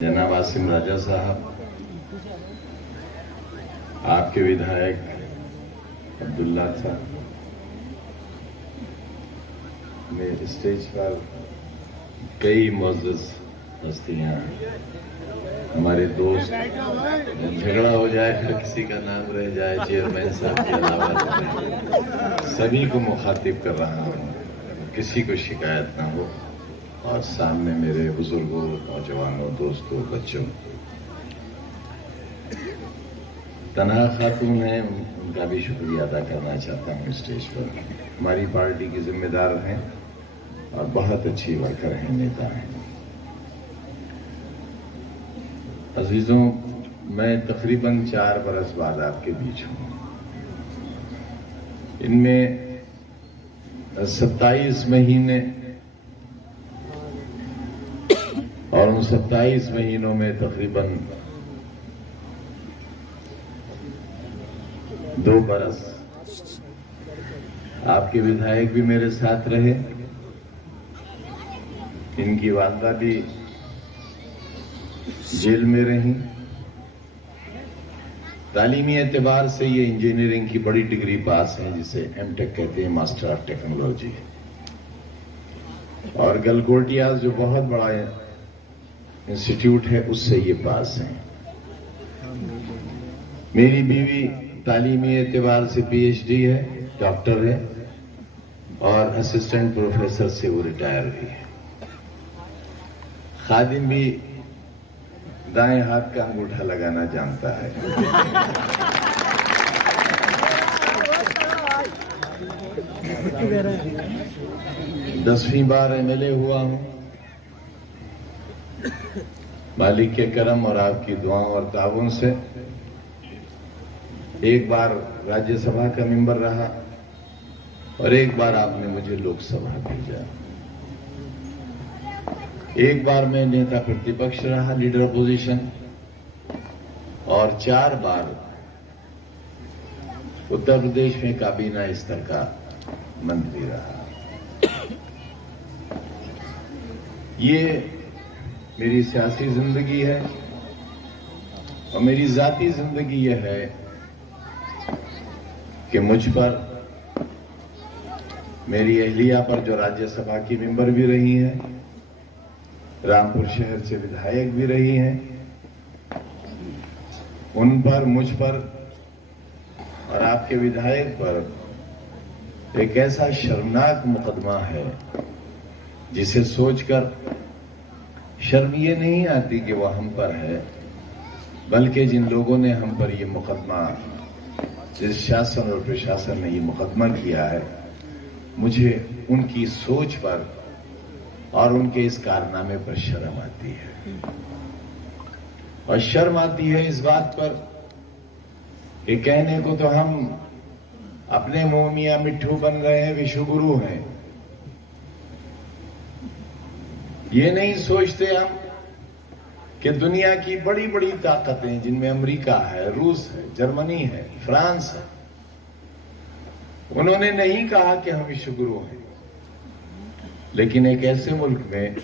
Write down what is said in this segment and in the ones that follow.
जनाब आसिम राजा साहब, आपके विधायक अब्दुल्ला साहब, मेरे स्टेज पर कई मोअज़्ज़ज़ हस्तियां, हमारे दोस्त, झगड़ा हो जाए फिर किसी का नाम रह जाए, चेयरमैन साहब के अलावा सभी को मुखातिब कर रहा हूं, किसी को शिकायत ना हो। और सामने मेरे बुजुर्गों, नौजवानों, दोस्तों, बच्चों, तन्हा खातून हैं, उनका भी शुक्रिया अदा करना चाहता हूं। स्टेज पर हमारी पार्टी की जिम्मेदार हैं और बहुत अच्छी वर्कर हैं, नेता हैं। अजीजों, मैं तकरीबन 4 बरस बाद आपके बीच हूं। इनमें 27 महीने और उन 27 महीनों में तकरीबन 2 बरस आपके विधायक भी मेरे साथ रहे। इनकी वालदा भी जेल में रही। तालीमी एतबार से ये इंजीनियरिंग की बड़ी डिग्री पास है, जिसे एमटेक कहते हैं, मास्टर ऑफ टेक्नोलॉजी। और गलगोटिया जो बहुत बड़ा इंस्टीट्यूट है, उससे ये पास हैं। मेरी बीवी तालीमी एतबार से पीएचडी है, डॉक्टर है और असिस्टेंट प्रोफेसर से वो रिटायर हुई है। खादिम भी दाएं हाथ का अंगूठा लगाना जानता है। 10वीं बार एमएलए हुआ हूं। मालिक के करम और आपकी दुआओं और ताउन से एक बार राज्यसभा का मेंबर रहा और एक बार आपने मुझे लोकसभा भेजा। एक बार मैं नेता प्रतिपक्ष रहा, लीडर अपोजिशन, और 4 बार उत्तर प्रदेश में काबीना स्तर का मंत्री रहा। ये मेरी सियासी जिंदगी है और मेरी जाती जिंदगी यह है कि मुझ पर, मेरी अहलिया पर, जो राज्यसभा की मेंबर भी रही हैं, रामपुर शहर से विधायक भी रही हैं, उन पर, मुझ पर और आपके विधायक पर एक ऐसा शर्मनाक मुकदमा है जिसे सोचकर शर्म ये नहीं आती कि वह हम पर है, बल्कि जिन लोगों ने हम पर ये मुकदमा, जिस शासन और प्रशासन ने ये मुकदमा किया है, मुझे उनकी सोच पर और उनके इस कारनामे पर शर्म आती है। और शर्म आती है इस बात पर कि कहने को तो हम अपने मुंह मियां मिट्ठू बन रहे हैं, विश्वगुरु हैं। ये नहीं सोचते हम कि दुनिया की बड़ी बड़ी ताकतें, जिनमें अमेरिका है, रूस है, जर्मनी है, फ्रांस है, उन्होंने नहीं कहा कि हम विश्वगुरु हैं। लेकिन एक ऐसे मुल्क में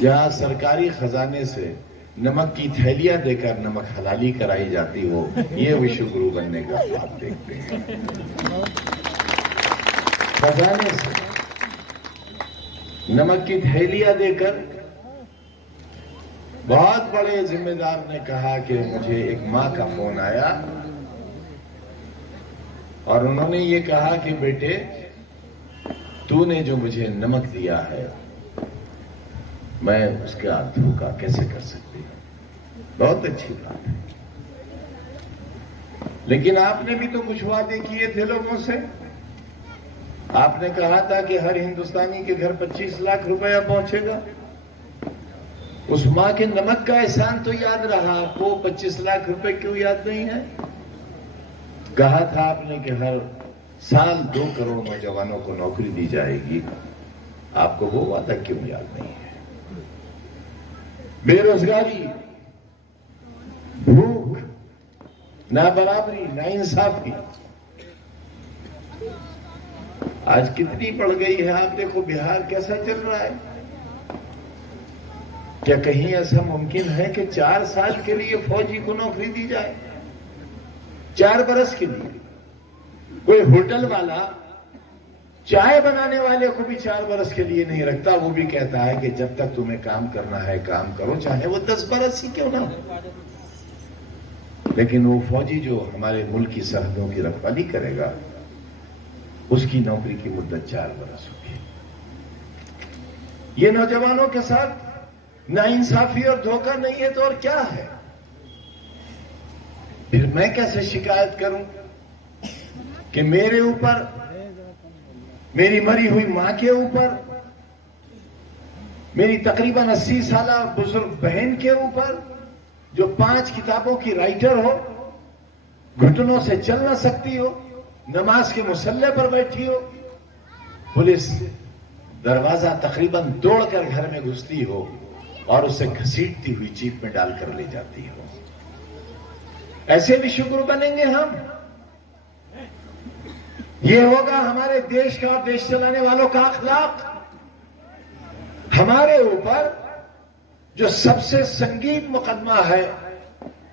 जहां सरकारी खजाने से नमक की थैलियां देकर नमक हलाली कराई जाती हो, ये विश्वगुरु बनने का ख्वाब देखते हैं। खजाने से नमक की थैलियां देकर बहुत बड़े जिम्मेदार ने कहा कि मुझे एक मां का फोन आया और उन्होंने ये कहा कि बेटे, तूने जो मुझे नमक दिया है, मैं उसका धोखा कैसे कर सकती हूं। बहुत अच्छी बात है, लेकिन आपने भी तो कुछ वादे किए थे लोगों से। आपने कहा था कि हर हिंदुस्तानी के घर 25 लाख रुपया पहुंचेगा। उस मां के नमक का एहसान तो याद रहा आपको, 25 लाख रुपए क्यों याद नहीं है? कहा था आपने कि हर साल 2 करोड़ नौजवानों को नौकरी दी जाएगी। आपको वो वादा क्यों याद नहीं है? बेरोजगारी, भूख, नाबराबरी, नाइंसाफी आज कितनी बढ़ गई है। आप देखो बिहार कैसा चल रहा है। क्या कहीं ऐसा मुमकिन है कि 4 साल के लिए फौजी को नौकरी दी जाए? 4 बरस के लिए? कोई होटल वाला चाय बनाने वाले को भी 4 बरस के लिए नहीं रखता, वो भी कहता है कि जब तक तुम्हें काम करना है काम करो, चाहे वो 10 बरस ही क्यों ना हो। लेकिन वो फौजी जो हमारे मुल्क की सरहदों की रखवाली करेगा, उसकी नौकरी की मुद्दत 4 बरस होगी। ये नौजवानों के साथ नाइंसाफी और धोखा नहीं है तो और क्या है? फिर मैं कैसे शिकायत करूं कि मेरे ऊपर, मेरी मरी हुई मां के ऊपर, मेरी तकरीबन 80 साल बुजुर्ग बहन के ऊपर, जो 5 किताबों की राइटर हो, घुटनों से चल ना सकती हो, नमाज के मुसल्ले पर बैठी हो, पुलिस दरवाजा तकरीबन तोड़कर घर में घुसती हो और उसे घसीटती हुई जीप में डालकर ले जाती हो। ऐसे भी शुक्र बनेंगे हम? ये होगा हमारे देश का, देश चलाने वालों का अखलाक? हमारे ऊपर जो सबसे संगीन मुकदमा है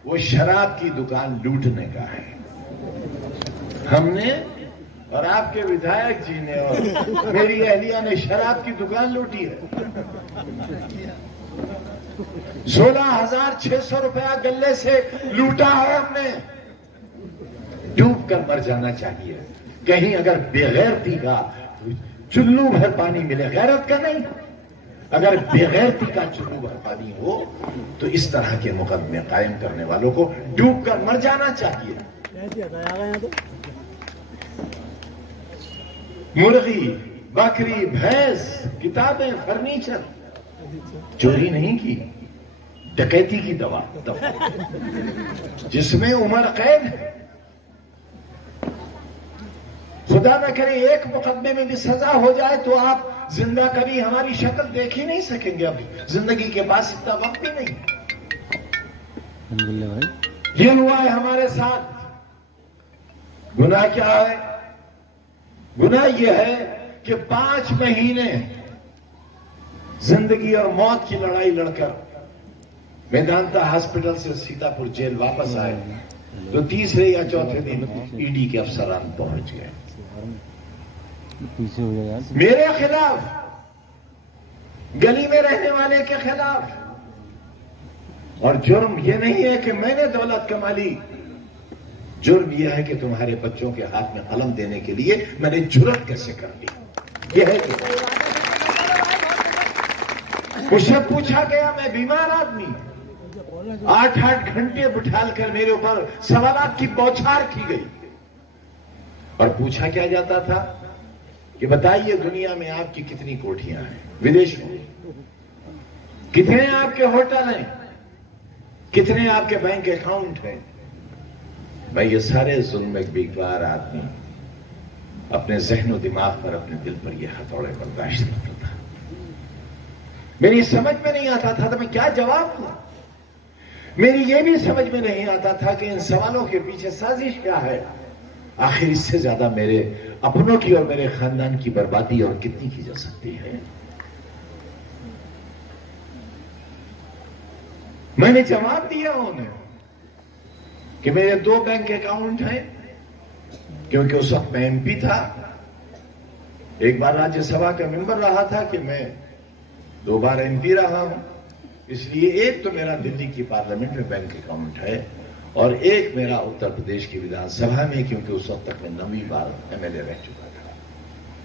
वो शराब की दुकान लूटने का है। हमने और आपके विधायक जी ने और मेरी अहलिया ने शराब की दुकान लूटी है। 16,600 रुपया गल्ले से लूटा है हमने। डूब कर मर जाना चाहिए कहीं, अगर बेगैरती का चुल्लू भर पानी मिले, गैरत का नहीं, अगर बेगैरती का चुल्लू भर पानी हो तो इस तरह के मुकदमे कायम करने वालों को डूब कर मर जाना चाहिए। मुर्गी, बकरी, भैंस, किताबें, फर्नीचर चोरी नहीं की, डकैती की दवा जिसमें उम्र कैद है। खुदा न करे एक मुकदमे में भी सजा हो जाए तो आप जिंदा कभी हमारी शक्ल देख ही नहीं सकेंगे। अभी जिंदगी के पास इतना वक्त भी नहीं। ये हुआ है हमारे साथ। गुनाह क्या है? गुनाह यह है कि 5 महीने जिंदगी और मौत की लड़ाई लड़कर मेदांता हॉस्पिटल से सीतापुर जेल वापस आए तो तीसरे या चौथे दिन ईडी के अफसरान पहुंच गए मेरे खिलाफ, गली में रहने वाले के खिलाफ। और जुर्म यह नहीं है कि मैंने दौलत कमा ली, जुर्म यह है कि तुम्हारे बच्चों के हाथ में कलम देने के लिए मैंने जुर्रत कैसे कर ली। यह है कि मुझसे पूछा गया, मैं बीमार आदमी, 8-8 घंटे बिठालकर मेरे ऊपर सवालात की बौछार की गई और पूछा क्या जाता था कि बताइए दुनिया में आपकी कितनी कोठियां हैं, विदेशों में कितने आपके होटल हैं, कितने आपके बैंक अकाउंट हैं। मैं ये सारे जुल्म एक बेकार आदमी अपने जहन दिमाग पर, अपने दिल पर ये हथौड़े बर्दाश्त करता था। मेरी समझ में नहीं आता था तो मैं क्या जवाब दूं। मेरी ये भी समझ में नहीं आता था कि इन सवालों के पीछे साजिश क्या है। आखिर इससे ज्यादा मेरे अपनों की और मेरे खानदान की बर्बादी और कितनी की जा सकती है। मैंने जवाब दिया उन्हें कि मेरे 2 बैंक अकाउंट हैं, क्योंकि उस वक्त मैं एमपी था, एक बार राज्यसभा का मेंबर रहा था कि मैं 2 बार एमपी रहा हूं, इसलिए एक तो मेरा दिल्ली की पार्लियामेंट में बैंक अकाउंट है और एक मेरा उत्तर प्रदेश की विधानसभा में, क्योंकि उस वक्त तक मैं 9वीं बार एमएलए रह चुका था।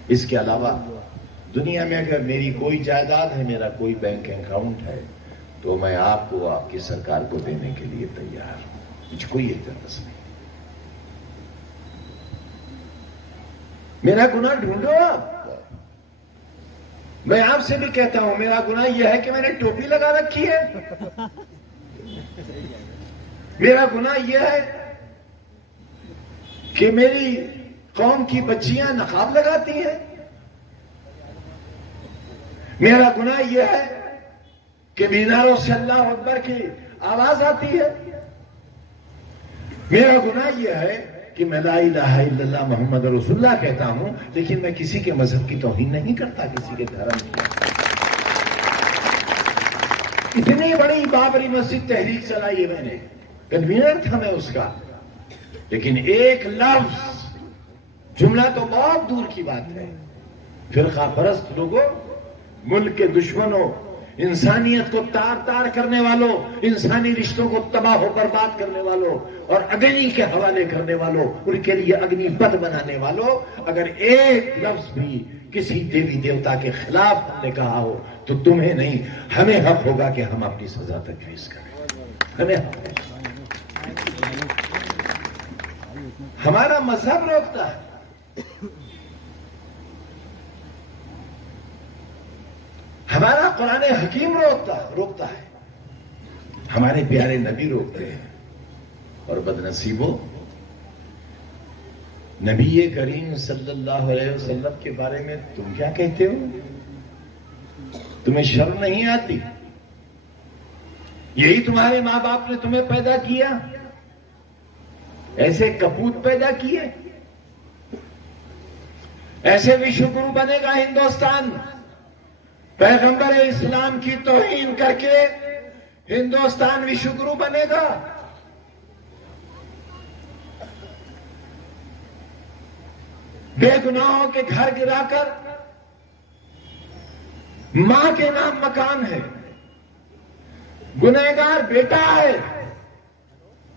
इसके अलावा दुनिया में अगर मेरी कोई जायदाद है, मेरा कोई बैंक अकाउंट है, तो मैं आपको, आपकी सरकार को देने के लिए तैयार हूं। मुझे कोई एतराज नहीं। मेरा गुनाह ढूंढो आप। मैं आपसे भी कहता हूं, मेरा गुनाह यह है कि मैंने टोपी लगा रखी है। मेरा गुनाह यह है कि मेरी कौम की बच्चियां नकाब लगाती हैं। मेरा गुनाह यह है कि मीनारों से अल्लाह अकबर की आवाज आती है। मेरा गुनाह यह है कि मैं ला इलाहा इल्लल्लाह मोहम्मद रसूलुल्लाह कहता हूं, लेकिन मैं किसी के मजहब की तौहीन नहीं करता, किसी के धर्म की। बाबरी मस्जिद तहरीक चलाई है मैंने, कन्वीनर था मैं उसका, लेकिन एक लफ्ज, जुमला तो बहुत दूर की बात है, फिरका परस्त लोगों, मुल्क के दुश्मनों, इंसानियत को तार तार करने वालों, इंसानी रिश्तों को तबाह बर्बाद करने वालों और अग्नि के हवाले करने वालों, उनके लिए अग्निपथ बनाने वालों, अगर एक लफ्ज भी किसी देवी देवता के खिलाफ हमने कहा हो तो तुम्हें नहीं, हमें हक होगा कि हम अपनी सजा तजवीज करें। हमें हक, हमारा मजहब रोकता है, हमारा कुरान हकीम रोकता है, हमारे प्यारे नबी रोकते हैं। और बदनसीबों, नबी करीम सल्लल्लाहु अलैहि वसल्लम के बारे में तुम क्या कहते हो? तुम्हें शर्म नहीं आती? यही तुम्हारे मां बाप ने तुम्हें पैदा किया, ऐसे कपूत पैदा किए, ऐसे विश्वगुरु बनेगा हिंदुस्तान? पैगंबर इस्लाम की तौहीन करके हिंदुस्तान विश्वगुरु बनेगा? बेगुनाहों के घर गिराकर, मां के नाम मकान है, गुनहगार बेटा है,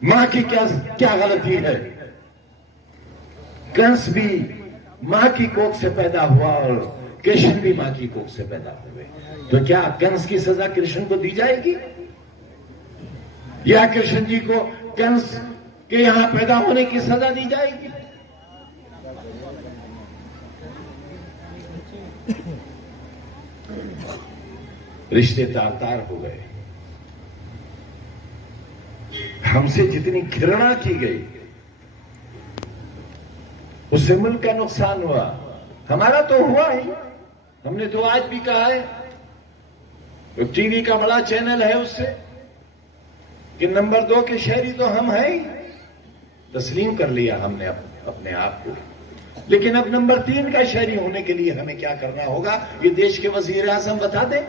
मां की क्या गलती है? कंस भी मां की कोख से पैदा हुआ और कृष्ण भी मां की कोख से पैदा हुए, तो क्या कंस की सजा कृष्ण को दी जाएगी, या कृष्ण जी को कंस के यहां पैदा होने की सजा दी जाएगी? रिश्ते तार तार हो गए, हमसे जितनी घृणा की गई उससे मुल्क का नुकसान हुआ, हमारा तो हुआ ही। हमने तो आज भी कहा है, तो टीवी का बड़ा चैनल है उससे, कि नंबर 2 के शहरी तो हम हैं ही, तस्लीम कर लिया हमने अपने आप को। लेकिन अब नंबर 3 का शहरी होने के लिए हमें क्या करना होगा, ये देश के वजीर आजम बता दें,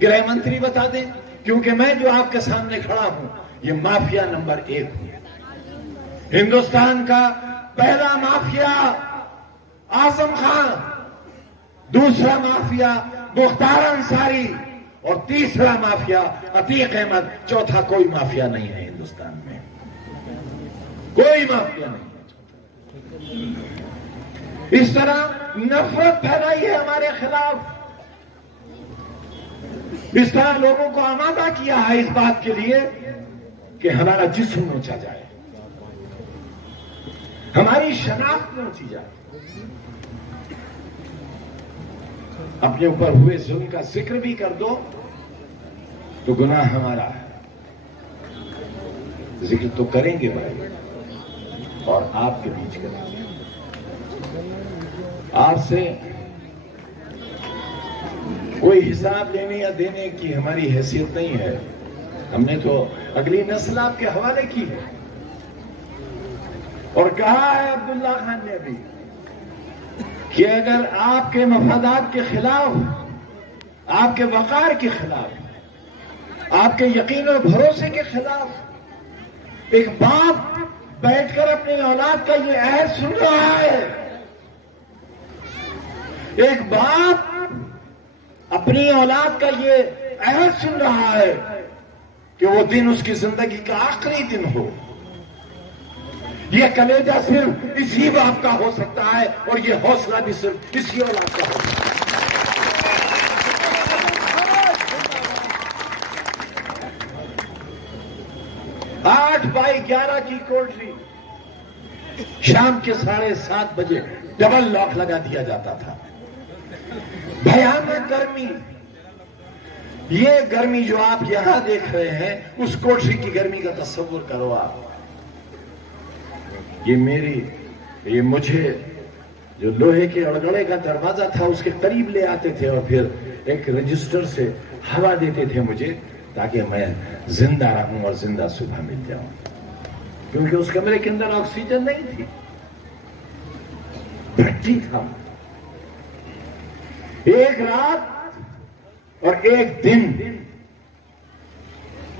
गृह मंत्री बता दें, क्योंकि मैं जो आपके सामने खड़ा हूं ये माफिया नंबर 1 हूं। हिंदुस्तान का पहला माफिया आजम खान, दूसरा माफिया मुख्तार अंसारी और तीसरा माफिया अतीक अहमद, चौथा कोई माफिया नहीं है हिंदुस्तान में, कोई माफिया नहीं है। इस तरह नफरत फैलाई है हमारे खिलाफ, इस तरह लोगों को आमादा किया है इस बात के लिए कि हमारा जिस्म नोचा जाए, हमारी शनाख्त नोची जाए, अपने ऊपर हुए जुल्म का जिक्र भी कर दो तो गुनाह हमारा है। जिक्र तो करेंगे भाई, और आपके बीच करेंगे। आपसे कोई हिसाब लेने या देने की हमारी हैसियत नहीं है, हमने तो अगली नस्ल आपके हवाले की है। और कहा है अब्दुल्ला खान ने भी कि अगर आपके मफादात के खिलाफ, आपके वकार के खिलाफ, आपके यकीन और भरोसे के खिलाफ एक बाप बैठकर अपनी औलाद का ये अहद सुन रहा है, एक बाप अपनी औलाद का ये अहद सुन रहा है कि वो दिन उसकी जिंदगी का आखिरी दिन हो, ये कलेजा सिर्फ इसी बाप का हो सकता है और ये हौसला भी सिर्फ इसी औलाद का हो सकता है। 8x11 की कोठरी, शाम के 7:30 बजे डबल लॉक लगा दिया जाता था। भयानक गर्मी, ये गर्मी जो आप यहां देख रहे हैं, उस कोठरी की गर्मी का तस्वीर करो आप। ये मुझे जो लोहे के अड़गड़े का दरवाजा था उसके करीब ले आते थे और फिर एक रजिस्टर से हवा देते थे मुझे, ताकि मैं जिंदा रहूं और जिंदा सुबह मिल जाऊं, क्योंकि उस कमरे के अंदर ऑक्सीजन नहीं थी, भट्टी था। एक रात और एक दिन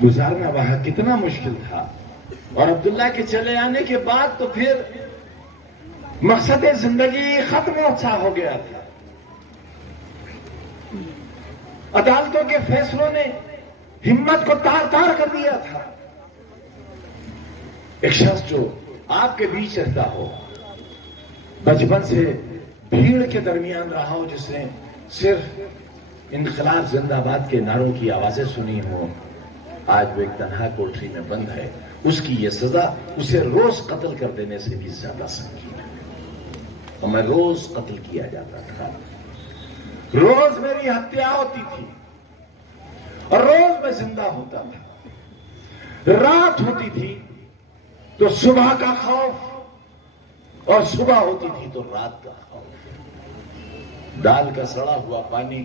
गुजारना वहां कितना मुश्किल था। और अब्दुल्ला के चले आने के बाद तो फिर मकसद जिंदगी खत्म सा हो गया था। अदालतों के फैसलों ने हिम्मत को तार तार कर दिया था। एक शख्स जो आपके बीच रहता हो, बचपन से भीड़ के दरमियान रहा हो, जिसने सिर्फ इनकलाब जिंदाबाद के नारों की आवाजें सुनी हो, आज वो एक तन्हा कोठरी में बंद है। उसकी ये सजा उसे रोज कत्ल कर देने से भी ज्यादा संगीन है। और मैं रोज कत्ल किया जाता था, रोज मेरी हत्या होती थी और रोज मैं जिंदा होता था। रात होती थी तो सुबह का खौफ और सुबह होती थी तो रात का खौफ। दाल का सड़ा हुआ पानी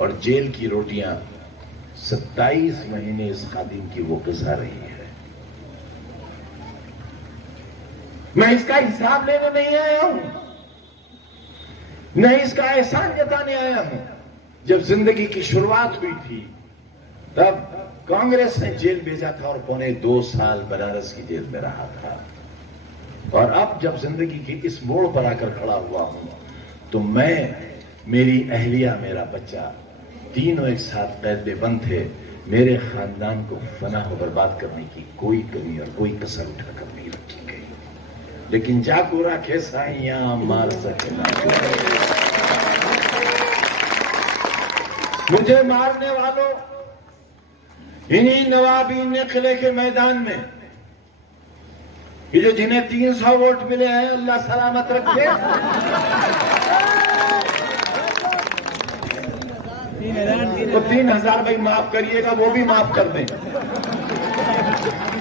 और जेल की रोटियां 27 महीने इस खादिम की वो गुजार रही है। मैं इसका हिसाब लेने नहीं आया हूं, नहीं इसका एहसान जताने आया हूं। जब जिंदगी की शुरुआत हुई थी तब कांग्रेस ने जेल भेजा था और पौने 2 साल बनारस की जेल में रहा था। और अब जब जिंदगी की इस मोड़ पर आकर खड़ा हुआ हूं तो मैं, मेरी अहलिया, मेरा बच्चा, तीनों एक साथ कैद में बंद थे। मेरे खानदान को फना हो बर्बाद करने की कोई कमी और कोई कसर उठाकर नहीं रखी गई। लेकिन जाकू राखे साइयां मार सके ना। मुझे मारने वालों, इन्हीं नवाबीन ने किले के मैदान में, ये जो जिन्हें 300 वोट मिले हैं, अल्लाह सलामत रखे, तो 3000 भाई माफ करिएगा, वो भी माफ कर दें,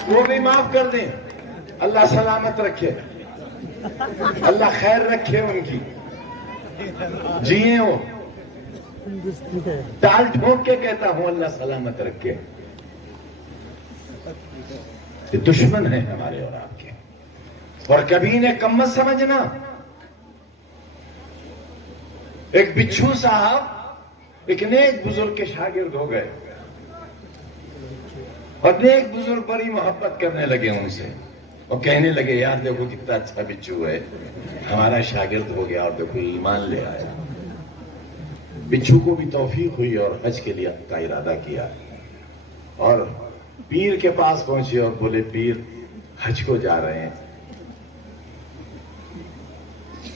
वो भी माफ कर दें। अल्लाह सलामत रखे, अल्लाह खैर रखे उनकी, जिए हो। ताल ठोक के कहता हूं अल्लाह सलामत रखे। ये दुश्मन है हमारे और आपके, और कभी इन्हें कम मत समझना। एक बिच्छू साहब एक नेक बुजुर्ग के शागिर्द हो गए और नेक बुजुर्ग बड़ी मोहब्बत करने लगे उनसे और कहने लगे, यार देखो कितना अच्छा बिच्छू है, हमारा शागिर्द हो गया और देखो ईमान ले आया। बिच्छू को भी तौफीक हुई और हज के लिए का इरादा किया और पीर के पास पहुंचे और बोले, पीर हज को जा रहे हैं,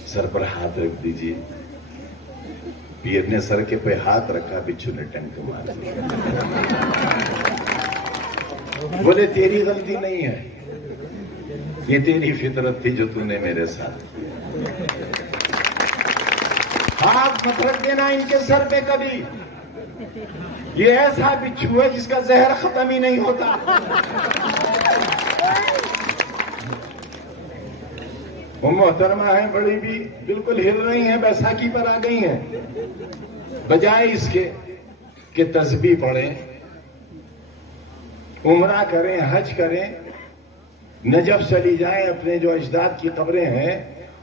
सर पर हाथ रख दीजिए। पीर ने सर के पे हाथ रखा, बिच्छू ने टंक मार दिया। बोले, तेरी गलती नहीं है, ये तेरी फितरत थी जो तूने मेरे साथ। हाथ मत रख देना इनके सर पे कभी। ये ऐसा बिच्छू है जिसका जहर खत्म ही नहीं होता। वो मोहतरमा है, बड़ी भी बिल्कुल हिल रही हैं, बैसाखी पर आ गई हैं। बजाय इसके कि तस्बीह पढ़ें, उम्रा करें, हज करें, नजफ चली जाएं, अपने जो अजदाद की कब्रें हैं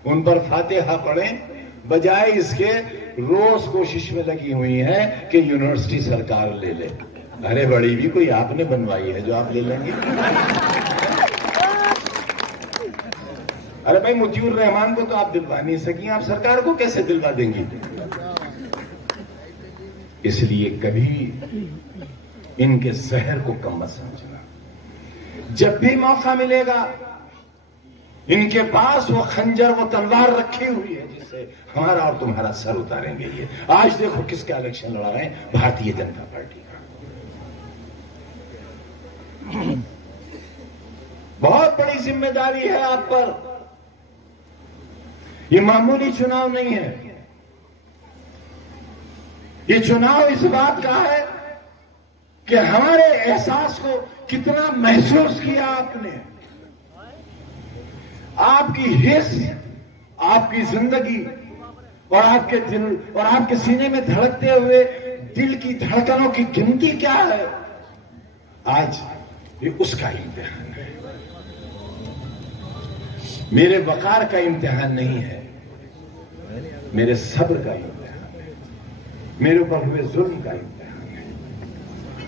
उन पर फातिहा पढ़ें, बजाय इसके रोज कोशिश में लगी हुई है कि यूनिवर्सिटी सरकार ले ले। अरे बड़ी भी कोई आपने बनवाई है जो आप ले लेंगे? अरे भाई, मुतीउर रहमान को तो आप दिलवा नहीं सकी, आप सरकार को कैसे दिलवा देंगी? इसलिए कभी इनके जहर को कम मत समझना। जब भी मौका मिलेगा, इनके पास वो खंजर, वो तलवार रखी हुई है जिससे हमारा और तुम्हारा सर उतारेंगे। ये आज देखो किसका इलेक्शन लड़ा रहे हैं, भारतीय जनता पार्टी का। बहुत बड़ी जिम्मेदारी है आप पर। ये मामूली चुनाव नहीं है, ये चुनाव इस बात का है कि हमारे एहसास को कितना महसूस किया आपने। आपकी हिस्स, आपकी जिंदगी और आपके दिल और आपके सीने में धड़कते हुए दिल की धड़कनों की गिनती क्या है, आज ये उसका इम्तिहान है। मेरे वकार का इम्तिहान नहीं है, मेरे सब्र का इम्तिहान है, मेरे ऊपर हुए जुल्म का इम्तिहान है।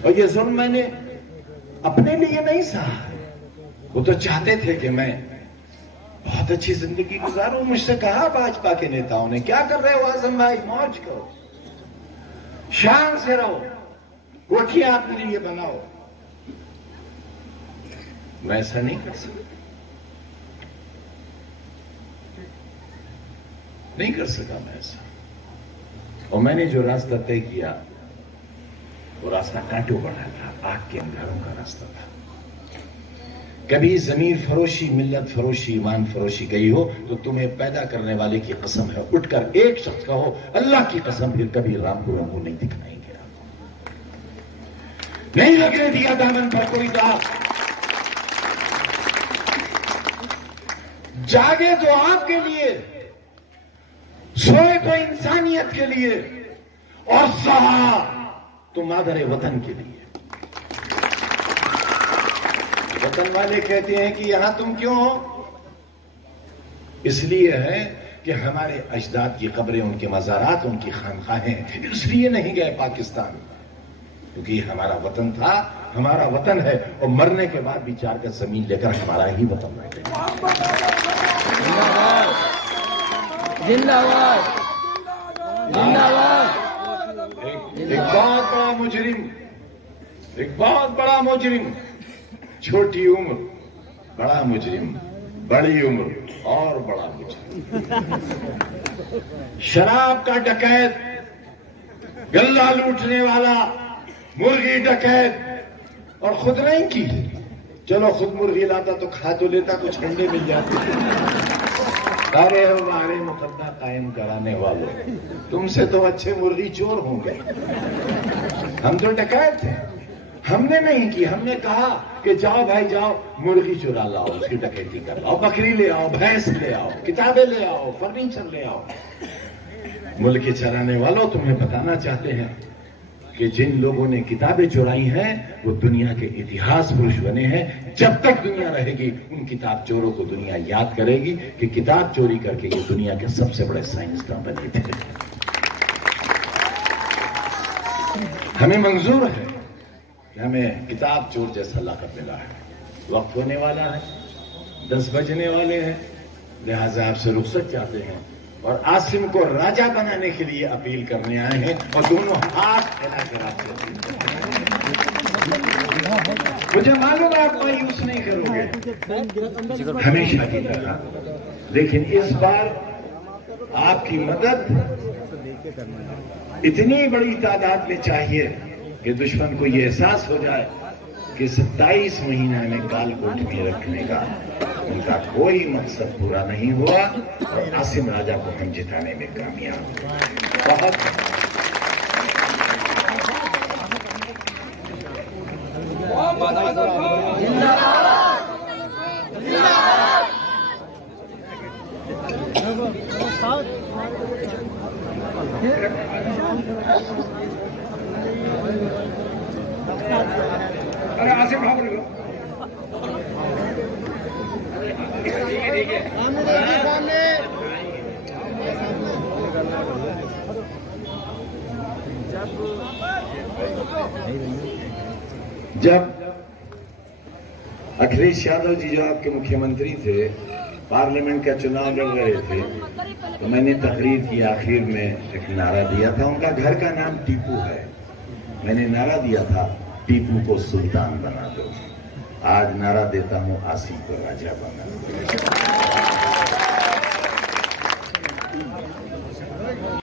और ये जुल्म मैंने अपने लिए नहीं सहा है। वो तो चाहते थे कि मैं बहुत अच्छी जिंदगी गुजारूं। मुझसे कहा भाजपा के नेताओं ने, क्या कर रहे हो आजम भाई, मौज करो, शान से रहो, कोठियां अपने लिए बनाओ। मैं ऐसा नहीं कर सकता, नहीं कर सका मैं ऐसा। और मैंने जो रास्ता तय किया वो रास्ता कांटों बना था, आग के अंगारों का रास्ता था। कभी जमीर फरोशी, मिल्लत फरोशी, ईमान फरोशी गई हो तो तुम्हें पैदा करने वाले की कसम है, उठकर एक शख्स कहो अल्लाह की कसम, फिर कभी राम को रंगू नहीं दिखाएंगे। नहीं लगने दिया दामन पर कोई दाग। जागे तो आपके लिए, सोए तो इंसानियत के लिए, और सहा तो मादर वतन के लिए। वतन वाले कहते हैं कि यहां तुम क्यों हो? इसलिए है कि हमारे अजदाद की कब्रें, उनके मज़ारात, उनकी खानखाहें, इसलिए नहीं गए पाकिस्तान, क्योंकि हमारा वतन था, हमारा वतन है, और मरने के बाद भी 4 गज जमीन लेकर हमारा ही वतन रहेगा। जिंदाबाद जिंदाबाद। एक बहुत बड़ा मुजरिम, एक बहुत बड़ा मुजरिम, छोटी उम्र बड़ा मुजरिम, बड़ी उम्र और बड़ा मुजरिम, शराब का डकैत, गल्ला लूटने वाला, मुर्गी डकैत, और खुद नहीं की। चलो खुद मुर्गी लाता तो खा तो लेता, कुछ अंडे मिल जाते। अरे हमारे मुकद्दमा कायम कराने वालों, तुमसे तो अच्छे मुर्गी चोर होंगे। हम तो डकैत थे, हमने नहीं की। हमने कहा कि जाओ भाई जाओ, मुर्गी चुरा लाओ, उसकी डकैती कर लाओ, बकरी ले आओ, भैंस ले आओ, किताबें ले आओ, फर्नीचर ले आओ। मुल्क चराने वालों, तुम्हें बताना चाहते हैं कि जिन लोगों ने किताबें चुराई हैं वो दुनिया के इतिहास पुरुष बने हैं। जब तक दुनिया रहेगी उन किताब चोरों को दुनिया याद करेगी कि किताब चोरी करके ये दुनिया के सबसे बड़े साइंसदान बने थे। हमें मंजूर है कि हमें किताब चोर जैसा लाक़ब मिला है। वक्त होने वाला है, 10 बजने वाले हैं, लिहाजा आपसे रुखसत चाहते हैं और आसिम को राजा बनाने के लिए अपील करने आए हैं, और दोनों हाथ फैला कर आपसे अपील करते हैं। मुझे मालूम है आप मायूस नहीं करोगे हमेशा की तरह, लेकिन इस बार आपकी मदद इतनी बड़ी तादाद में चाहिए कि दुश्मन को यह एहसास हो जाए कि 27 महीना में कालकोट में रखने का उनका कोई मकसद पूरा नहीं हुआ, और आसिम राजा को हम जिताने में कामयाब। बहुत अरे आसिम भाग रहे हो। जब अखिलेश यादव जी जो आपके मुख्यमंत्री थे, पार्लियामेंट का चुनाव लड़ रहे थे, तो मैंने तकरीर की आखिर में एक नारा दिया था। उनका घर का नाम टीपू है। मैंने नारा दिया था टीपू को सुल्तान बना दो। आज नारा देता हूं आसिम को राजा बना दो।